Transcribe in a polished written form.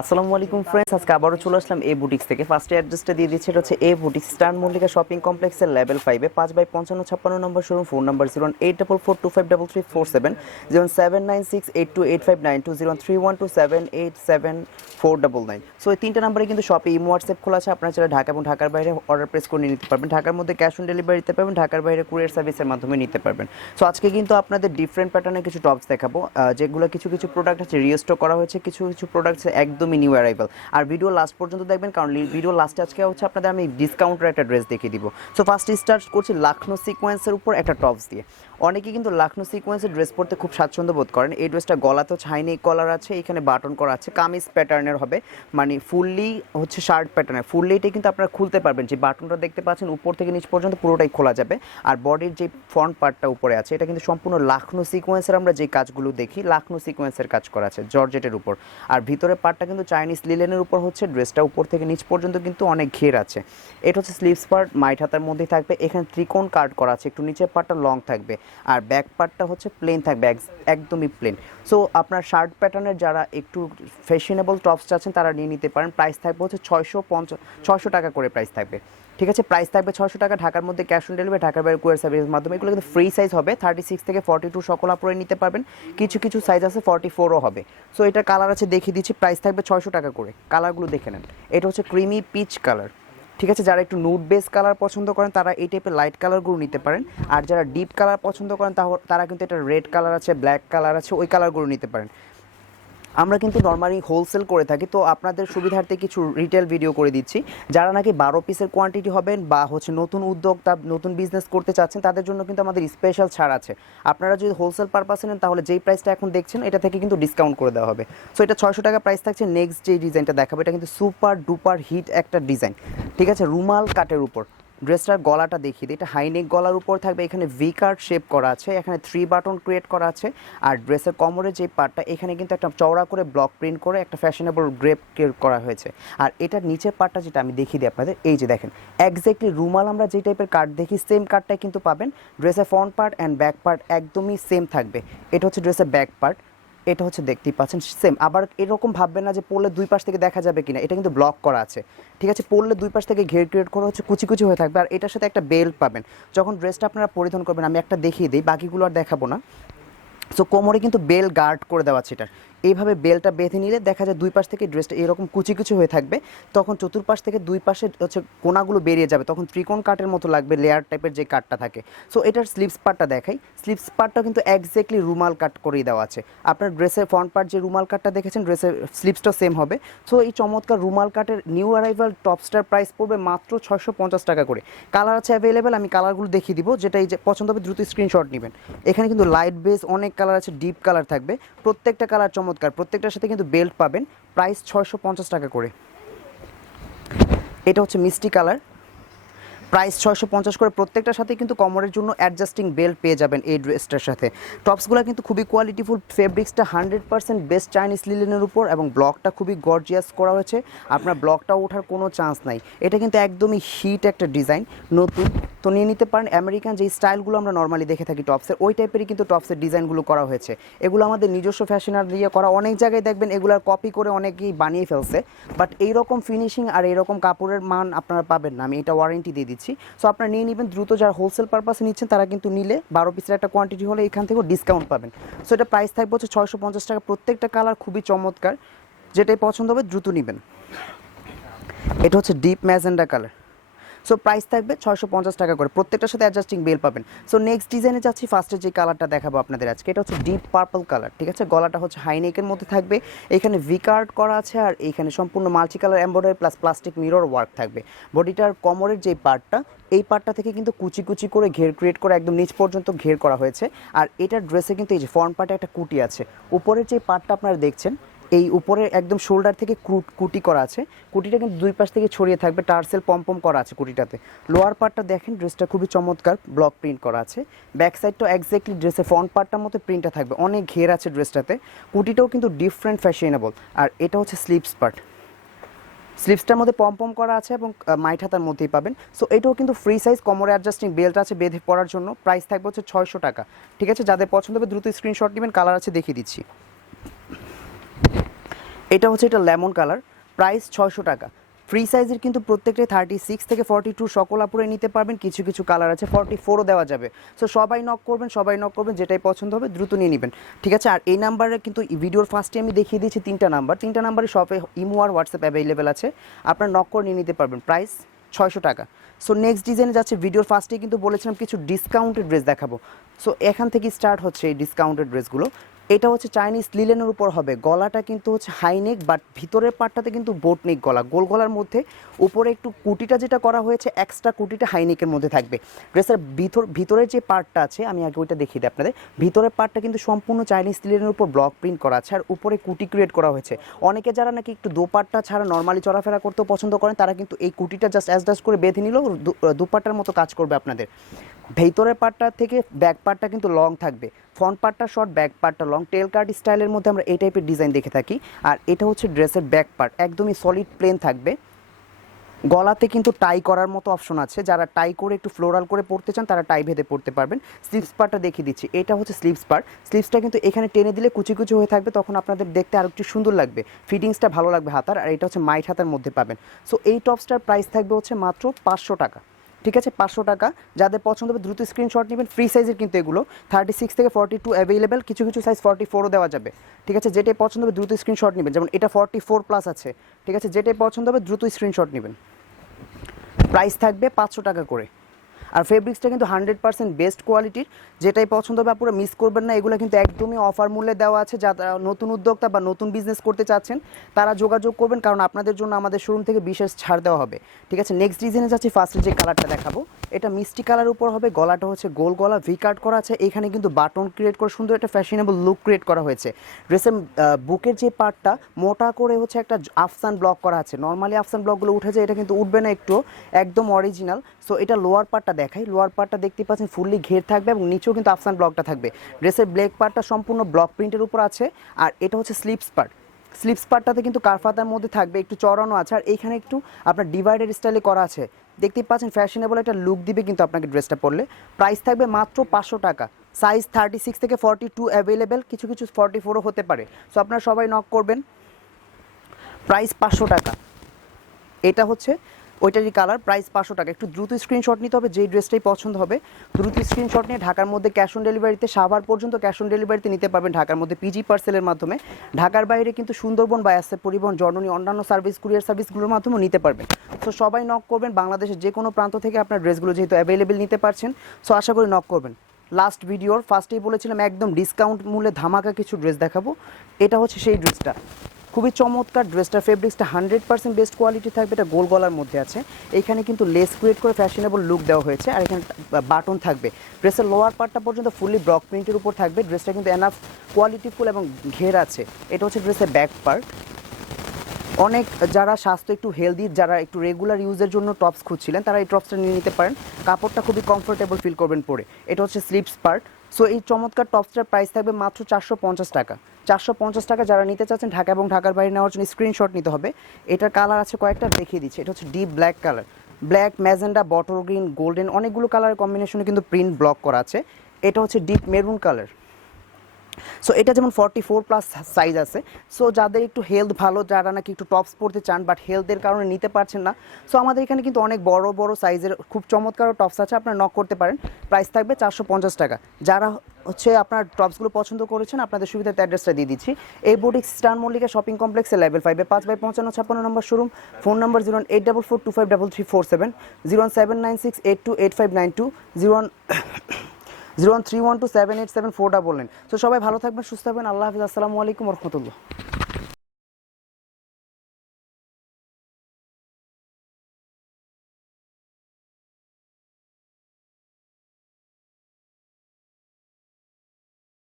আসসালামু আলাইকুম ফ্রেন্ডস, আজকে আবারও চলে আসলাম এ বুটিক্স থেকে। ফার্স্টে অ্যাড্রেসটা দিয়ে দিচ্ছে, এটা হচ্ছে এ বুটিক্স স্টার মল্লিকা শপিং কমপ্লেক্সের লেভেল 5-এ 5/55 নম্বর শোরুম। Phone number 08442533347, 07968285920, 03127874799। সো এই তিনটা নাম্বারে কিন্তু শপে ইমো হোয়াটসঅ্যাপ খোলা আছে। আপনারা চাইলে ঢাকা এবং ঢাকার বাইরে অর্ডার প্রেস করে নিতে পারবেন। ঢাকার মধ্যে ক্যাশ অন ডেলিভারি নিতে পারবেন, ঢাকার বাইরে কুরিয়ার সার্ভিসের মাধ্যমে নিতে পারবেন। সো আজকে কিন্তু আপনাদের ডিফারেন্ট প্যাটার্নের কিছু টপস দেখাবো, যেগুলো কিছু কিছু প্রোডাক্ট আছে রিস্টক করা হয়েছে, কিছু কিছু প্রোডাক্টস একদমই নিউ অ্যারাইভাল। আর ভিডিও লাস্ট পর্যন্ত দেখবেন, কারণ ভিডিও লাস্টে আজকে হচ্ছে আপনাদের আমি ডিসকাউন্টের একটা ড্রেস দেখিয়ে দিব। সো ফার্স্ট স্টার্ট করছি লাখনো সিকোয়েন্সের উপর একটা টপস দিয়ে। অনেকে কিন্তু লাখনো সিকোয়েন্সের ড্রেস পরতে খুব স্বাচ্ছন্দ্য বোধ করেন। এই ড্রেসটা গলাতেও হাইনেক কলার আছে, এখানে বাটন করা আছে, কামিজ প্যাটার্নের হবে, মানে ফুললি হচ্ছে শার্ট প্যাটার্নের। ফুললি এটা কিন্তু আপনারা খুলতে পারবেন, যে বাটনটা দেখতে পাচ্ছেন উপর থেকে নিচ পর্যন্ত পুরোটাই খোলা যাবে। আর বডির যে ফ্রন্ট পার্টটা উপরে আছে, এটা কিন্তু সম্পূর্ণ লাখনো সিকোয়েন্সের, আমরা যে কাজগুলো দেখি লাখনো সিকোয়েন্সের কাজ করা আছে জর্জেটের উপর। আর ভিতরে পার্টটা কিন্তু চাইনিজ লিলেনের উপর হচ্ছে। ড্রেসটা উপর থেকে নিচ পর্যন্ত কিন্তু অনেক ঘের আছে। এটা হচ্ছে স্লিভস পার্ট, মাইট হাতার মধ্যেই থাকবে। এখানে ত্রিকোণ কাট করা আছে, একটু নিচের পার্টটা লং থাকবে আর ব্যাক পার্টটা হচ্ছে প্লেন থাকবে, একদমই প্লেন। সো আপনার শার্ট প্যাটার্নের যারা একটু ফ্যাশনেবল টপস চাচ্ছেন তারা নিয়ে নিতে পারেন। প্রাইস থাকবে হচ্ছে 650 টাকা করে প্রাইস থাকবে। ঠিক আছে, প্রাইস থাকবে 600 টাকা। ঢাকার মধ্যে ক্যাশ অন ডেলিভারি, ঢাকার বাইরে কুরিয়ার সার্ভিসের মাধ্যমে। এগুলো কিন্তু ফ্রি সাইজ হবে, 36 থেকে 42 সকল আপনারা নিতে পারবেন। কিছু কিছু সাইজ আছে 44ও হবে। সো এটা কালার আছে দেখিয়ে দিচ্ছি, প্রাইস থাকবে 600 টাকা করে। কালারগুলো দেখে নেন। এটা হচ্ছে ক্রিমি পিচ কালার। ঠিক আছে, যারা একটু নুড বেস কালার পছন্দ করেন তারা এই টাইপের লাইট কালারগুলো নিতে পারেন। আর যারা ডিপ কালার পছন্দ করেন তারা কিন্তু এটা রেড কালার আছে, ব্ল্যাক কালার আছে, ওই কালারগুলো নিতে পারেন। আমরা কিন্তু নর্মালি হোলসেল করে থাকি, তো আপনাদের সুবিধার্থে কিছু রিটেল ভিডিও করে দিচ্ছি। যারা নাকি 12 পিসের কোয়ান্টিটি হবেন বা হচ্ছে নতুন উদ্যোক্তা, নতুন বিজনেস করতে চাচ্ছেন, তাদের জন্য কিন্তু আমাদের স্পেশাল ছাড় আছে। আপনারা যদি হোলসেল পারপাসে নেন তাহলে যেই প্রাইসটা এখন দেখছেন এটা থেকে কিন্তু ডিসকাউন্ট করে দেওয়া হবে। সো এটা 600 টাকা প্রাইস থাকছে। নেক্সট যে ডিজাইনটা দেখাবো, এটা কিন্তু সুপার ডুপার হিট একটা ডিজাইন। ঠিক আছে, রুমাল কাটের উপর। ড্রেসটার গলাটা দেখিয়ে দিই, এটা হাইনেক গলার উপর থাকবে। এখানে ভি কার্ড শেপ করা আছে, এখানে 3 বাটন ক্রিয়েট করা আছে। আর ড্রেসের কোমরের যে পার্টটা, এখানে কিন্তু একটা চওড়া করে ব্লক প্রিন্ট করে একটা ফ্যাশনেবল গ্রেপ করা হয়েছে। আর এটার নিচের পার্টটা যেটা আমি দেখিয়ে দিই আপনাদের, এই যে দেখেন এক্স্যাক্টলি রুমাল আমরা যে টাইপের কাট দেখি সেম কাটটাই কিন্তু পাবেন। ড্রেসের front part and back part একদমই সেম থাকবে। এটা হচ্ছে ড্রেসের ব্যাক পার্ট, এটা হচ্ছে দেখতেই পাচ্ছেন সেম। আবার এরকম ভাববেন না যে পরলে দুই পাশ থেকে দেখা যাবে কিনা, এটা কিন্তু ব্লক করা আছে। ঠিক আছে, পরলে দুই পাশ থেকে ঘের ক্রিয়েট করা হচ্ছে, কুচি কুচি হয়ে থাকবে। আর এটার সাথে একটা বেল্ট পাবেন যখন ড্রেসটা আপনারা পরিধান করবেন। আমি একটা দেখিয়ে দিই, বাকিগুলো আর দেখাবো না। সো কোমরে কিন্তু বেল গার্ড করে দেওয়া আছে এটার। এইভাবে বেলটা বেঁধে নিলে দেখা যায় দুই পাশ থেকে ড্রেসটা এরকম কুচি কুচি হয়ে থাকবে। তখন চতুর্পাশ থেকে দুই পাশে হচ্ছে কোনাগুলো বেরিয়ে যাবে, তখন ত্রিকোণ কাটের মতো লাগবে, লেয়ার টাইপের যে কাটটা থাকে। সো এটার স্লিভস পার্টটা দেখাই। স্লিভস পার্টটা কিন্তু এক্স্যাক্টলি রুমাল কাট করেই দেওয়া আছে। আপনার ড্রেসের ফ্রন্ট পার্ট যে রুমাল কাটটা দেখেছেন, ড্রেসের স্লিভসটাও সেম হবে। সো এই চমৎকার রুমাল কাটের নিউ অ্যারাইভাল টপসটার প্রাইস পড়বে মাত্র 650 টাকা করে। কালার আছে অ্যাভেলেবেল, আমি কালারগুলো দেখিয়ে দিব। যেটা এই যে পছন্দ হবে দ্রুত স্ক্রিনশট নেবেন। এখানে কিন্তু লাইট বেস অনেক কালার আছে, ডিপ কালার থাকবে, প্রত্যেকটা কালার চমৎকার। প্রত্যেকটার সাথে কিন্তু বেল্ট পাবেন। প্রাইস 650 টাকা করে। এটা হচ্ছে মিষ্টি কালার, প্রাইস 650 করে। প্রত্যেকটার সাথে কিন্তু কমরের জন্য অ্যাডজাস্টিং বেল্ট পেয়ে যাবেন এই ড্রেসটার সাথে। টপসগুলো কিন্তু খুবই কোয়ালিটিফুল, ফেব্রিক্সটা 100% বেস্ট চাইনিজ লিলেনের উপর, এবং ব্লকটা খুবই গর্জিয়াস করা হয়েছে। আপনার ব্লকটা ওঠার কোনো চান্স নাই। এটা কিন্তু একদমই হিট একটা ডিজাইন, নতুন। তো নিয়ে নিতে পারেন। আমেরিকান যে স্টাইলগুলো আমরা নর্মালি দেখে থাকি টপসের, ওই টাইপেরই কিন্তু টপসের ডিজাইনগুলো করা হয়েছে। এগুলো আমাদের নিজস্ব ফ্যাশনার দিয়ে করা। অনেক জায়গায় দেখবেন এগুলার কপি করে অনেকেই বানিয়ে ফেলছে, বাট এইরকম ফিনিশিং আর এইরকম কাপড়ের মান আপনারা পাবেন না, আমি এটা ওয়ারেন্টি দিয়ে দিচ্ছি। সো আপনারা নিয়ে নেবেন দ্রুত। যারা হোলসেল পারপাসে নিচ্ছেন তারা কিন্তু নিলে 12 পিসের একটা কোয়ান্টিটি হলে এখান থেকেও ডিসকাউন্ট পাবেন। সো এটা প্রাইস থাকবে হচ্ছে 650 টাকা। প্রত্যেকটা কালার খুবই চমৎকার, যেটাই পছন্দ হবে দ্রুত নেবেন। এটা হচ্ছে deep magenta colour. So price থাকবে 650 টাকা করে। প্রত্যেকটার সাথে অ্যাডজাস্টিং বেল পাবেন। সো নেক্সট ডিজাইনে যাচ্ছি। ফার্স্টে যে কালারটা দেখাবো আপনাদের আজকে, এটা হচ্ছে ডিপ পার্পল কালার। ঠিক আছে, গলাটা হচ্ছে হাইনেকের মধ্যে থাকবে, এখানে ভি কার্ড করা আছে, আর এইখানে সম্পূর্ণ multi colour embroidery plus plastic mirror work থাকবে। বডিটার কোমরের যে পার্টটা, এই পার্টটা থেকে কিন্তু কুচি কুচি করে ঘের ক্রিয়েট করে একদম নিচ পর্যন্ত ঘের করা হয়েছে। আর এটার ড্রেসে কিন্তু এই যে ফ্রন্ট পার্টে একটা কুটি আছে। উপরের যে পার্টটা আপনারা দেখছেন, এই উপরে একদম শোল্ডার থেকে কুটি করা আছে। কুটিটা কিন্তু দুই পাশ থেকে ছড়িয়ে থাকবে, টার্সেল পম্পম করা আছে কুটিটাতে। লোয়ার পার্টটা দেখেন, ড্রেসটা খুবই চমৎকার, ব্লক প্রিন্ট করা আছে। ব্যাক সাইডটাও এক্স্যাক্টলি ড্রেসের ফ্রন্ট পার্টটার মতো প্রিন্টটা থাকবে, অনেক ঘের আছে ড্রেসটাতে। কুটিটাও কিন্তু ডিফারেন্ট ফ্যাশনেবল। আর এটা হচ্ছে স্লিভস পার্ট, স্লিভসটার মধ্যে পম্পম করা আছে এবং মাইট হাতার মধ্যেই পাবেন। সো এটাও কিন্তু ফ্রি সাইজ, কোমরে অ্যাডজাস্টিং বেল্ট আছে বেঁধে পরার জন্য। প্রাইস থাকবে হচ্ছে 600 টাকা। ঠিক আছে, যাদের পছন্দ হবে দ্রুত স্ক্রিনশট নেবেন। কালার আছে দেখিয়ে দিচ্ছি। এটা হচ্ছে এটা লেমন কালার, প্রাইস 600 টাকা। ফ্রি সাইজের কিন্তু প্রত্যেকটাই 36 থেকে 42 সকল আপুরে নিতে পারবেন, কিছু কিছু কালার আছে 44ও দেওয়া যাবে। সো সবাই নক করবেন, যেটাই পছন্দ হবে দ্রুত নিয়ে নেবেন, ঠিক আছে। আর এই নাম্বারে কিন্তু ভিডিওর ফার্স্টে আমি দেখিয়ে দিয়েছি 3টা নাম্বারে শপে ইমো আর হোয়াটসঅ্যাপ অ্যাভেলেবেল আছে, আপনার নক করে নিয়ে নিতে পারবেন, প্রাইস 600 টাকা। সো নেক্সট ডিজাইনে যাচ্ছে, ভিডিওর ফার্স্টে কিন্তু বলেছিলাম কিছু ডিসকাউন্টেড ড্রেস দেখাবো। সো এখান থেকে স্টার্ট হচ্ছে এই ডিসকাউন্টেড ড্রেসগুলো। এটা হচ্ছে চাইনিজ লিলেনের উপর হবে, গলাটা কিন্তু হচ্ছে হাইনেক, বাট ভিতরের পার্টটাতে কিন্তু বোটনেক গলা, গোল গলার মধ্যে উপরে একটু কুটিটা যেটা করা হয়েছে এক্সট্রা কুটিটা হাইনেকের মধ্যে থাকবে। ড্রেসের ভিতরের যে পার্টটা আছে আমি আগে ওইটা দেখিয়ে দিই আপনাদের। ভিতরের পার্টটা কিন্তু সম্পূর্ণ চাইনিজ লিলেনের উপর ব্লক প্রিন্ট করা আছে, আর উপরে কুটি ক্রিয়েট করা হয়েছে। অনেকে যারা নাকি একটু দোপাট্টা ছাড়া নর্মালি চলাফেরা করতেও পছন্দ করেন, তারা কিন্তু এই কুটিটা জাস্ট অ্যাডজাস্ট করে বেঁধে নিলেও দুপাট্টার মতো কাজ করবে আপনাদের। ভেতরের পার্টটা থেকে ব্যাক পার্টটা কিন্তু লং থাকবে, ফ্রন্ট পার্টটা শর্ট, ব্যাক পার্টটা লং, টেল কাট স্টাইলের মধ্যে আমরা এই টাইপের ডিজাইন দেখে থাকি। আর এটা হচ্ছে ড্রেসের ব্যাক পার্ট, একদমই সলিড প্লেন থাকবে। গলাতে কিন্তু টাই করার মতো অপশন আছে, যারা টাই করে একটু ফ্লোরাল করে পড়তে চান তারা টাই ভেদে পড়তে পারবেন। স্লিভস পার্টটা দেখিয়ে দিচ্ছি, এটা হচ্ছে স্লিভস পার্ট। স্লিভসটা কিন্তু এখানে টেনে দিলে কুচি কুচি হয়ে থাকবে, তখন আপনাদের দেখতে আরও একটু সুন্দর লাগবে, ফিটিংসটা ভালো লাগবে হাতার। আর এটা হচ্ছে মাইট হাতার মধ্যে পাবেন। সো এই টপসটার প্রাইস থাকবে হচ্ছে মাত্র 500 টাকা, ঠিক আছে, 500 টাকা। যাদের পছন্দ হবে দ্রুত স্ক্রিনশট নেবেন। ফ্রি সাইজের কিন্তু এগুলো 36 থেকে 42 অ্যাভেলেবেল, কিছু কিছু সাইজ 44ও দেওয়া যাবে, ঠিক আছে। যেটাই পছন্দ হবে দ্রুত স্ক্রিনশট নেবেন, যেমন এটা 44+ আছে, ঠিক আছে। যেটাই পছন্দ হবে দ্রুত স্ক্রিনশট নেবেন। প্রাইস থাকবে 500 টাকা করে। আর ফেব্রিক্সটা কিন্তু 100% বেস্ট কোয়ালিটির, যেটাই পছন্দ হবে আপনারা মিস করবেন না। এগুলো কিন্তু একদমই অফার মূল্যে দেওয়া আছে, যারা নতুন উদ্যোক্তা বা নতুন বিজনেস করতে চাচ্ছেন তারা যোগাযোগ করবেন, কারণ আপনাদের জন্য আমাদের শোরুম থেকে বিশেষ ছাড় দেওয়া হবে, ঠিক আছে। নেক্সট ডিজাইনে যাচ্ছি, ফার্স্টে যে কালারটা দেখাবো এটা মিষ্টি কালার উপর হবে, গলাটা হচ্ছে গোল গলা, ভি কাট করা আছে, এখানে কিন্তু বাটন ক্রিয়েট করে সুন্দর একটা ফ্যাশনেবল লুক ক্রিয়েট করা হয়েছে। ড্রেসের বুকের যে পার্টটা মোটা করে হচ্ছে একটা আফসান ব্লক করা আছে, নর্মালি আফসান ব্লকগুলো উঠে যায়, এটা কিন্তু উঠবে না, একটু একদম অরিজিনাল। সো এটা লোয়ার পার্টটা দেখাই, লোয়ার পার্টটা দেখতে পাচ্ছেন ফুললি ঘের থাকবে এবং নিচেও কিন্তু আফসান ব্লকটা থাকবে। ড্রেসের ব্ল্যাক পার্টটা সম্পূর্ণ ব্লক প্রিন্টের উপর আছে। আর এটা হচ্ছে স্লিভস পার্ট, স্লিভস পার্টটাতে কিন্তু কারফাতার মধ্যে থাকবে, একটু চড়ানো আছে, আর এইখানে একটু আপনার ডিভাইডেড স্টাইলে করা আছে, দেখতেই পাচ্ছেন ফ্যাশনেবল একটা লুক দিবে কিন্তু আপনাকে ড্রেসটা পরলে। প্রাইস থাকবে মাত্র 500 টাকা। সাইজ 36 থেকে 42 অ্যাভেলেবেল, কিছু কিছু 44ও হতে পারে। সো আপনারা সবাই নক করবেন, প্রাইস 500 টাকা। এটা হচ্ছে ওইটারই কালার, প্রাইস 500 টাকা। একটু দ্রুত স্ক্রিনশট নিতে হবে, যেই ড্রেসটাই পছন্দ হবে দ্রুত স্ক্রিনশট নিয়ে ঢাকার মধ্যে ক্যাশ অন ডেলিভারিতে, সাভার পর্যন্ত ক্যাশ অন ডেলিভারিতে নিতে পারবেন, ঢাকার মধ্যে পিজি পার্সেলের মাধ্যমে। ঢাকার বাইরে কিন্তু সুন্দরবন বা এসএ পরিবহন, জননী, অন্যান্য সার্ভিস, কুরিয়ার সার্ভিসগুলোর মাধ্যমেও নিতে পারবেন। সো সবাই নক করবেন, বাংলাদেশের যে কোনো প্রান্ত থেকে আপনার ড্রেসগুলো যেহেতু অ্যাভেলেবেল নিতে পারছেন, সো আশা করি নক করবেন। লাস্ট ভিডিওর ফার্স্টেই বলেছিলাম একদম ডিসকাউন্ট মূল্যে ধামাকা কিছু ড্রেস দেখাবো, এটা হচ্ছে সেই ড্রেসটা। খুবই চমৎকার ড্রেসটা, ফেব্রিক্সটা 100% বেস্ট কোয়ালিটি থাকবে, এটা গোল গলার মধ্যে আছে, এখানে কিন্তু লেস ক্রিয়েট করে ফ্যাশনেবল লুক দেওয়া হয়েছে, আর এখানে বাটন থাকবে। ড্রেসের লোয়ার পার্টটা পর্যন্ত ফুললি ব্লক প্রিন্টের উপর থাকবে। ড্রেসটা কিন্তু এনাফ কোয়ালিটিফুল এবং ঘের আছে। এটা হচ্ছে ড্রেসের ব্যাক পার্ট। অনেক যারা স্বাস্থ্য একটু হেলদি, যারা একটু রেগুলার ইউজের জন্য টপস খুঁজছিলেন তারা এই টপসটা নিয়ে নিতে পারেন, কাপড়টা খুবই কমফোর্টেবল ফিল করবেন পরে। এটা হচ্ছে স্লিভস পার্ট। সো এই চমৎকার টপসটার প্রাইস থাকবে মাত্র 450 টাকা। 450 টাকা যারা নিতে চাচ্ছেন ঢাকা এবং ঢাকার বাইরে নেওয়ার জন্য স্ক্রিনশট নিতে হবে। এটার কালার আছে কয়েকটা, দেখিয়ে দিচ্ছি। এটা হচ্ছে deep black colour, black, magenta, bottle green, golden, অনেকগুলো কালারের কম্বিনেশনে কিন্তু প্রিন্ট ব্লক করা আছে। এটা হচ্ছে ডিপ মেরুন কালার। সো এটা যেমন 44+ সাইজ আছে। সো যাদের একটু হেলথ ভালো, যারা নাকি একটু টপস পরতে চান বাট হেলথের কারণে নিতে পারছেন না, সো আমাদের এখানে কিন্তু অনেক বড় বড় সাইজের খুব চমৎকার টপস আছে, আপনারা নক করতে পারেন। প্রাইস থাকবে 450 টাকা। যারা হচ্ছে আপনার টপসগুলো পছন্দ করেছেন আপনাদের সুবিধাতে অ্যাড্রেসটা দিয়ে দিচ্ছি। এই বুটিক স্টার মল্লিকা শপিং কমপ্লেক্সে লেভেল 5-এ 5/55 নম্বর শোরুম। ফোন নম্বর 08442533347, 07968288592, 01312787499। সো সবাই ভালো থাকবেন, সুস্থ থাকবেন। আল্লাহ হাফিজ, আসসালামু আলাইকুম ওয়া রাহমাতুল্লাহ।